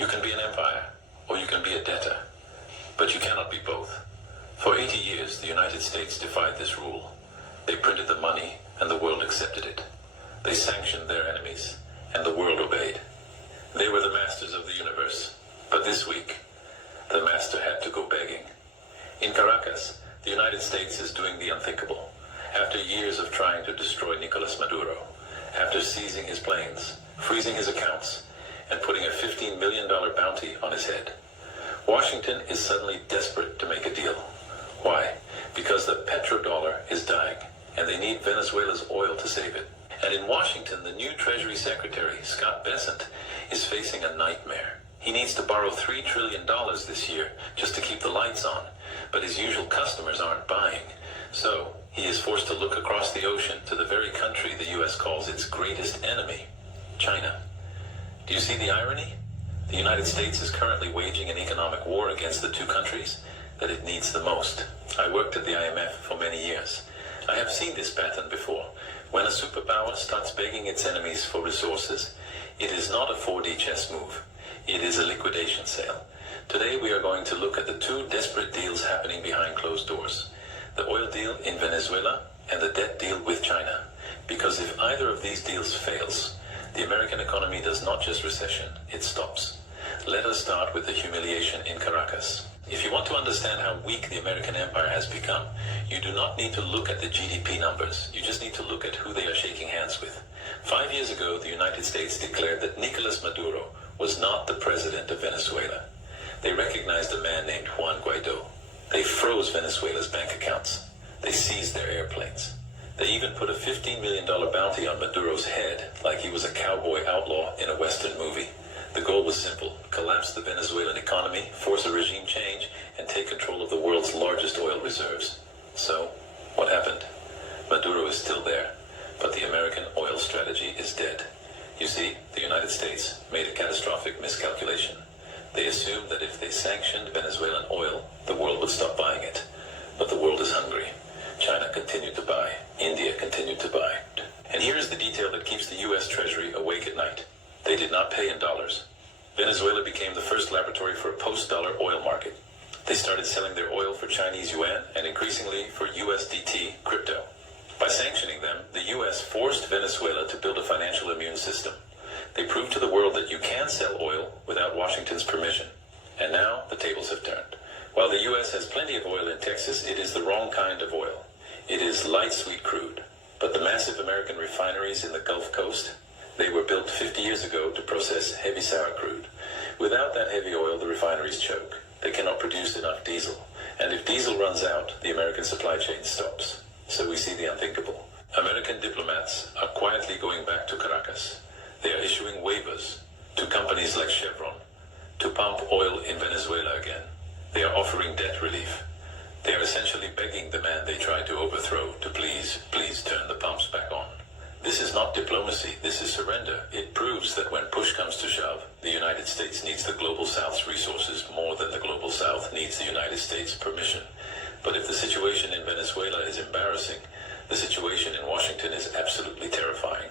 You can be an empire, or you can be a debtor, but you cannot be both. For 80 years, the United States defied this rule. They printed the money, and the world accepted it. They sanctioned their enemies, and the world obeyed. They were the masters of the universe, but this week, the master had to go begging. In Caracas, the United States is doing the unthinkable. After years of trying to destroy Nicolas Maduro, after seizing his planes, freezing his accounts, and putting a $15 million bounty on his head, Washington is suddenly desperate to make a deal. Why? Because the petrodollar is dying, and they need Venezuela's oil to save it. And in Washington, the new Treasury Secretary, Scott Bessent, is facing a nightmare. He needs to borrow $3 trillion this year just to keep the lights on, but his usual customers aren't buying. So he is forced to look across the ocean to the very country the U.S. calls its greatest enemy, China. Do you see the irony? The United States is currently waging an economic war against the two countries that it needs the most. I worked at the IMF for many years. I have seen this pattern before. When a superpower starts begging its enemies for resources, it is not a 4D chess move. It is a liquidation sale. Today we are going to look at the two desperate deals happening behind closed doors. The oil deal in Venezuela and the debt deal with China. Because if either of these deals fails, the American economy does not just recession, it stops. Let us start with the humiliation in Caracas. If you want to understand how weak the American empire has become, you do not need to look at the GDP numbers. You just need to look at who they are shaking hands with. 5 years ago, the United States declared that Nicolas Maduro was not the president of Venezuela. They recognized a man named Juan Guaido. They froze Venezuela's bank accounts. They seized their airplanes. They even put a $15 million bounty on Maduro's head, like he was a cowboy outlaw in a Western movie. The goal was simple: collapse the Venezuelan economy, force a regime change, and take control of the world's largest oil reserves. So, what happened? Maduro is still there, but the American oil strategy is dead. You see, the United States made a catastrophic miscalculation. They assumed that if they sanctioned Venezuelan oil, the world would stop buying it. But the world is hungry. China continued to buy. India continued to buy. And here is the detail that keeps the U.S. Treasury awake at night. They did not pay in dollars. Venezuela became the first laboratory for a post-dollar oil market. They started selling their oil for Chinese yuan and increasingly for USDT crypto. By sanctioning them, the U.S. forced Venezuela to build a financial immune system. They proved to the world that you can sell oil without Washington's permission. And now the tables have turned. While the U.S. has plenty of oil in Texas, it is the wrong kind of oil. It is light sweet crude. But the massive American refineries in the Gulf Coast, they were built 50 years ago to process heavy sour crude. Without that heavy oil, the refineries choke. They cannot produce enough diesel. And if diesel runs out, the American supply chain stops. So we see the unthinkable. American diplomats are quietly going back to Caracas. They are issuing waivers to companies like Chevron to pump oil in Venezuela again. They are offering debt relief. They are essentially begging the man they tried to overthrow to please turn the pumps back on. This is not diplomacy, this is surrender. It proves that when push comes to shove, the United States needs the Global South's resources more than the Global South needs the United States' permission. But if the situation in Venezuela is embarrassing, the situation in Washington is absolutely terrifying.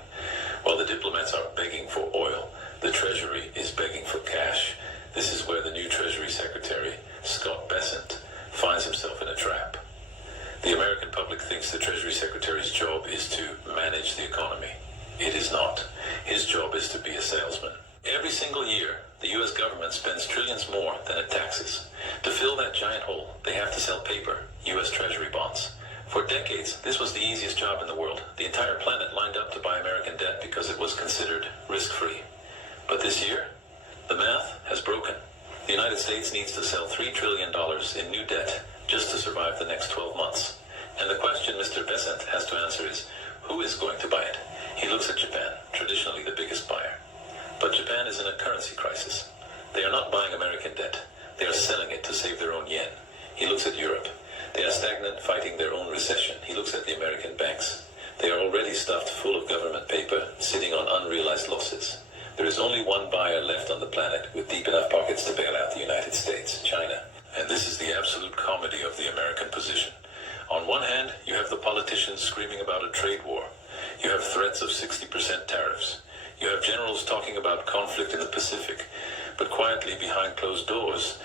While the diplomats are begging for oil, the Treasury is begging for cash. This is where the new Treasury Secretary, Scott Bessent, finds himself in a trap. The American public thinks the Treasury Secretary's job is to manage the economy. It is not. His job is to be a salesman. Every single year, the U.S. government spends trillions more than it taxes. To fill that giant hole, they have to sell paper, U.S. Treasury bonds. For decades, this was the easiest job in the world. The entire planet lined up to buy American debt because it was considered risk-free. But this year, the math has broken. The United States needs to sell $3 trillion in new debt just to survive the next 12 months. And the question Mr. Bessent has to answer is, who is going to buy it? He looks at Japan, traditionally the biggest buyer. But Japan is in a currency crisis. They are not buying American debt. They are selling it to save their own yen. He looks at Europe. They are stagnant, fighting their own recession. He looks at the American banks. They are already stuffed full of government paper, sitting on unrealized losses. There is only one buyer left on the planet with deep enough pockets to bail out the United States, China. And this is the absolute comedy of the American position. On one hand, you have the politicians screaming about a trade war. You have threats of 60% tariffs. You have generals talking about conflict in the Pacific, but quietly behind closed doors,